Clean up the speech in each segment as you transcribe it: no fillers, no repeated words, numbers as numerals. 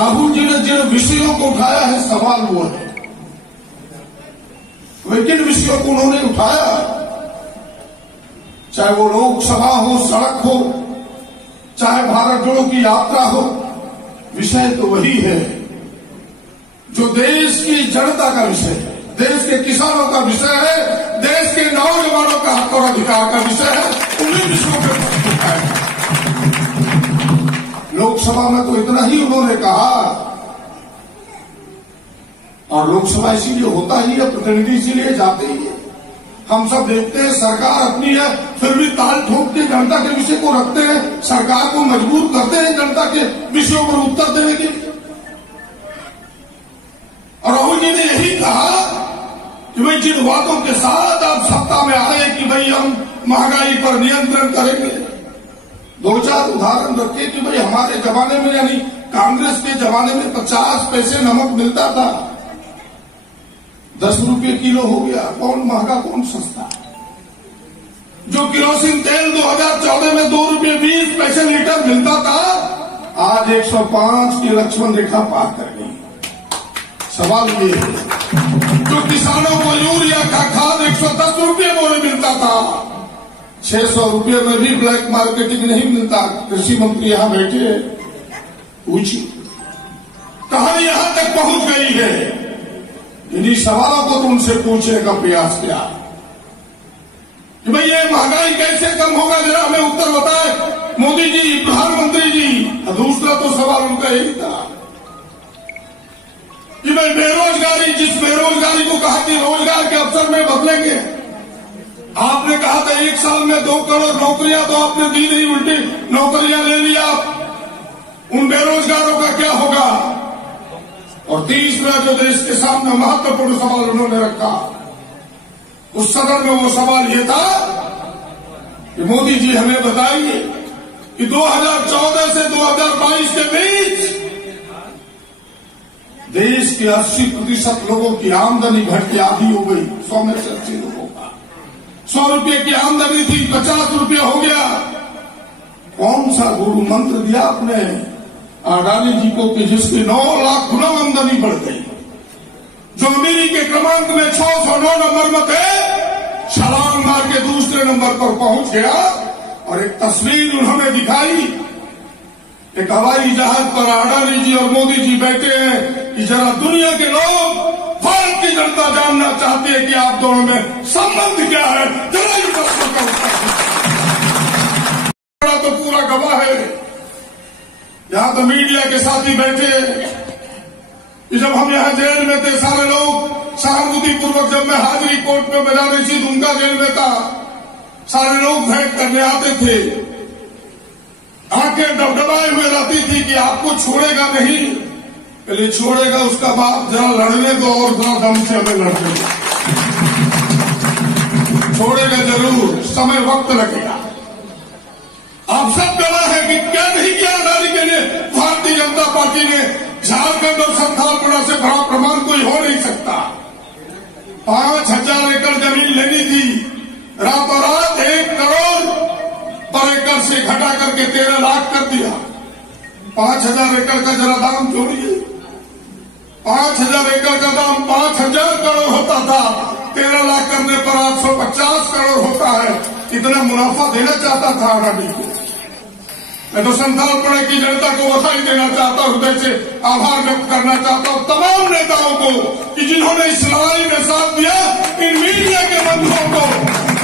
राहुल जी ने जिन विषयों को उठाया है सवाल वो है, वे किन विषयों को उन्होंने उठाया, चाहे वो लोकसभा हो, सड़क हो, चाहे भारत जोड़ो की यात्रा हो, विषय तो वही है जो देश की जनता का विषय है, देश के किसानों का विषय है, देश के नौजवानों का हक और अधिकार का विषय है। उन्हीं विषयों पर प्रश्न उठाए। लोकसभा में तो इतना ही उन्होंने कहा, और लोकसभा इसीलिए होता ही है, प्रतिनिधि इसीलिए जाते ही है। हम सब देखते हैं सरकार अपनी है, फिर भी ताल ठोक के जनता के विषय को रखते हैं, सरकार को मजबूर करते हैं जनता के विषयों पर उत्तर देने के लिए। और राहुल जी ने यही कहा कि भाई जिन वादों के साथ आप सत्ता में आए कि भाई हम महंगाई पर नियंत्रण करेंगे, दो चार उदाहरण रखे कि भाई हमारे जमाने में यानी कांग्रेस के जमाने में 50 पैसे नमक मिलता था, 10 रुपये किलो हो गया। कौन महंगा कौन सस्ता? जो किरोसिन तेल 2014 में 2 रुपये 20 पैसे लीटर मिलता था, आज 105 की लक्ष्मण रेखा पार कर गई। सवाल ये है, जो किसानों को यूरिया का खाद 110 रुपये बोरे मिलता था, 600 रुपये में भी ब्लैक मार्केटिंग नहीं मिलता। कृषि मंत्री यहां बैठे, पूछिए कहानी यहां तक पहुंच गई है। इन्हीं सवालों को तो उनसे पूछने का प्रयास किया कि भाई ये महंगाई कैसे कम होगा, जरा हमें उत्तर बताए मोदी जी, प्रधानमंत्री जी। दूसरा तो सवाल उनका यही था कि भाई बेरोजगारी, जिस बेरोजगारी को कहा कि रोजगार के अवसर में बदलेंगे, आपने कहा था 1 साल में 2 करोड़ नौकरियां तो आपने दी नहीं, उल्टी नौकरियां ले लिया। उन बेरोजगारों का क्या होगा? और तीसरा जो देश के सामने महत्वपूर्ण सवाल उन्होंने रखा, उस सदन में वो सवाल ये था कि मोदी जी हमें बताइए कि 2014 से 2022 के बीच देश के 80% लोगों की आमदनी घट के आधी हो गई। 100 में से 80 लोगों का 100 रुपये की आमदनी थी, 50 रुपये हो गया। कौन सा गुरु मंत्र दिया आपने अडानी जी को कि जिसकी 9 लाख गुना आमदनी बढ़ गई, जो अमीरी के क्रमांक में 609 नंबर में थे, छलांग मार के दूसरे नंबर पर पहुंच गया। और एक तस्वीर उन्होंने दिखाई, एक हवाई जहाज पर अडानी जी और मोदी जी बैठे हैं कि जरा दुनिया के लोग, भारत की जनता जानना चाहती है कि आप दोनों में संबंध क्या है। जरा ये प्रश्न का उत्तर तो पूरा गवाह है। यहां तो मीडिया के साथी बैठे कि जब हम यहां जेल में थे, सारे लोग सहानुभूति पूर्वक, जब मैं हाजिरी कोर्ट में बजा रही थी, उनका जेल में था, सारे लोग भेंट करने आते थे, आंखें डबडबाए हुए रहती थी कि आपको छोड़ेगा नहीं। पहले छोड़ेगा, उसका बाप जरा लड़ने दो और जरा दम से हमें लड़ने दो। छोड़ेगा जरूर, समय वक्त लगेगा। आप सब गवाह है कि क्या नहीं किया अडानी के लिए भारतीय जनता पार्टी ने। झारखंड और संथालपना से बड़ा प्रमाण कोई हो नहीं सकता। 5000 एकड़ जमीन लेनी थी, रातों रात 1 करोड़ पर एकड़ से घटा करके 13 लाख कर दिया। 5000 एकड़ का जरा दाम जोड़िए, 5000 एकड़ का दाम 5000 करोड़ होता था, 13 लाख करने पर 850 करोड़ होता है। इतना मुनाफा देना चाहता था अडानी को। मैं तो संथालपना की जनता को बधाई देना चाहता हूं, हृदय से आभार व्यक्त करना चाहता हूं तमाम नेताओं को कि जिन्होंने इस लड़ाई में साथ दिया। इन मीडिया के बंधुओं को,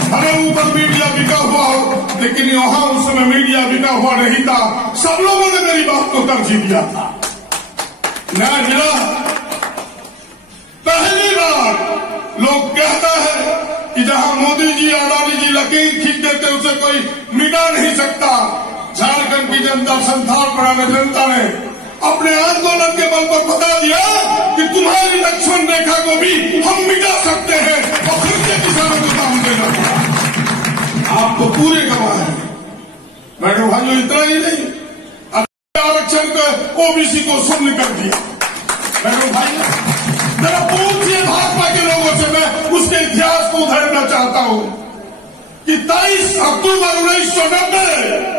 हमें ऊपर मीडिया बिका हुआ हो, लेकिन वहां उस समय मीडिया बिका हुआ नहीं था। सब लोगों ने मेरी बात को तरजीह दिया था। न्याय मिला। पहली बार लोग कहता है कि जहां मोदी जी, अडानी जी लकीर खींच देते उसे कोई मिटा नहीं सकता। झारखंड की जनता, संथालपना जनता ने अपने आंदोलन के बल पर बता दिया कि तुम्हारी लक्ष्मण रेखा को भी हम मिटा सकते हैं और फिर से किसानों को काम देना पड़ा। आप तो पूरे गवाह हैं। मैडम भाइयों, इतना ही नहीं, आरक्षण को ओबीसी को शून्य कर दिया। मैडम भाई, जरा पूछिए भाजपा के लोगों से, मैं उसके इतिहास को उधेड़ना चाहता हूं कि 23 अक्टूबर 1990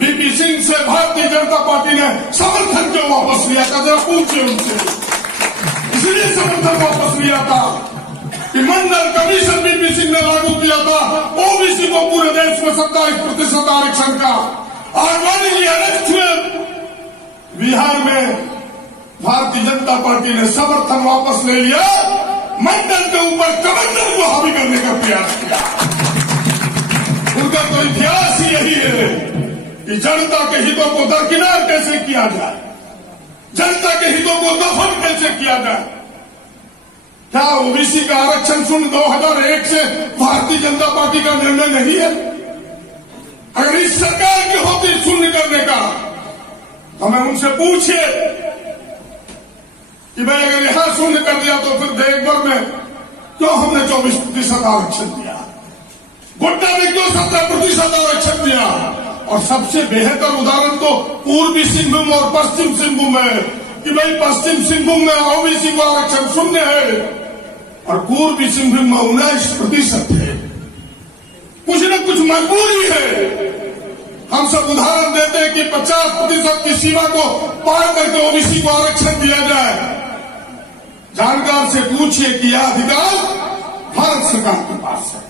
बीपी सिंह से भारतीय जनता पार्टी ने समर्थन क्यों वापस लिया था, जरा पूछिए उनसे। इसलिए समर्थन वापस लिया था कि मंडल कमीशन बीपी सिंह ने लागू किया था ओबीसी को पूरे देश में 27% आरक्षण का। और माननीय अध्यक्ष हुए बिहार में भारतीय जनता पार्टी ने समर्थन वापस ले लिया, मंडल के ऊपर कमिश्नर को हावी करने का प्रयास किया। उनका तो इतिहास ही यही है कि जनता के हितों को दरकिनार कैसे किया जाए, जनता के हितों को दफन कैसे किया जाए। क्या ओबीसी का आरक्षण शून्य 2001 से भारतीय जनता पार्टी का निर्णय नहीं है? अगर इस सरकार की होती शून्य करने का, हमें उनसे पूछिए कि भाई अगर यहां शून्य कर दिया तो फिर देशभर में क्यों हमने 24% आरक्षण दिया, गोड्डा में क्यों 17% आरक्षण दिया। और सबसे बेहतर उदाहरण तो पूर्वी सिंहभूम और पश्चिम सिंहभूम है कि भाई पश्चिम सिंहभूम में ओबीसी को आरक्षण शून्य है और पूर्वी सिंहभूम में 19% है। कुछ न कुछ मजबूरी है। हम सब उदाहरण देते हैं कि 50% की सीमा को पार करके ओबीसी को आरक्षण दिया जाए। जानकार से पूछिए कि यह अधिकार भारत सरकार के पास है।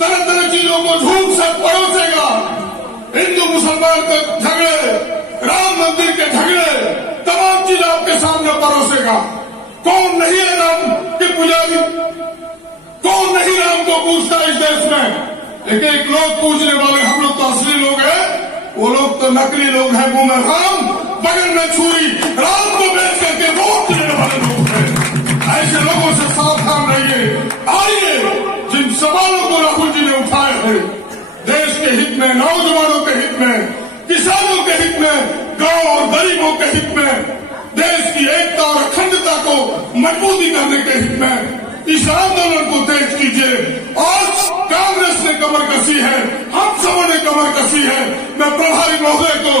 तरह तरह चीजों को झूठ से परोसेगा, हिंदू मुसलमान के झगड़े, राम मंदिर के झगड़े, तमाम चीज आपके सामने परोसेगा। कौन नहीं है राम के पुजारी, कौन नहीं राम को पूछता इस देश में। एक एक लोग पूछने वाले, हम लोग तो असली लोग हैं, वो लोग तो नकली लोग हैं। मुंह में राम, बगल में छुरी, राम को बेच करके वोट देने वाले लोग हैं। ऐसे लोगों से सावधान रहिए। आइए, जिन सवालों को राहुल जी ने उठाए हैं, देश के हित में, नौजवानों के हित में, किसानों के हित में, गांव और गरीबों के हित में, देश की एकता और अखंडता को मजबूती करने के हित में इस आंदोलन को तेज कीजिए। आज कांग्रेस ने कमर कसी है, हम सबों ने कमर कसी है। मैं प्रभारी महोदय को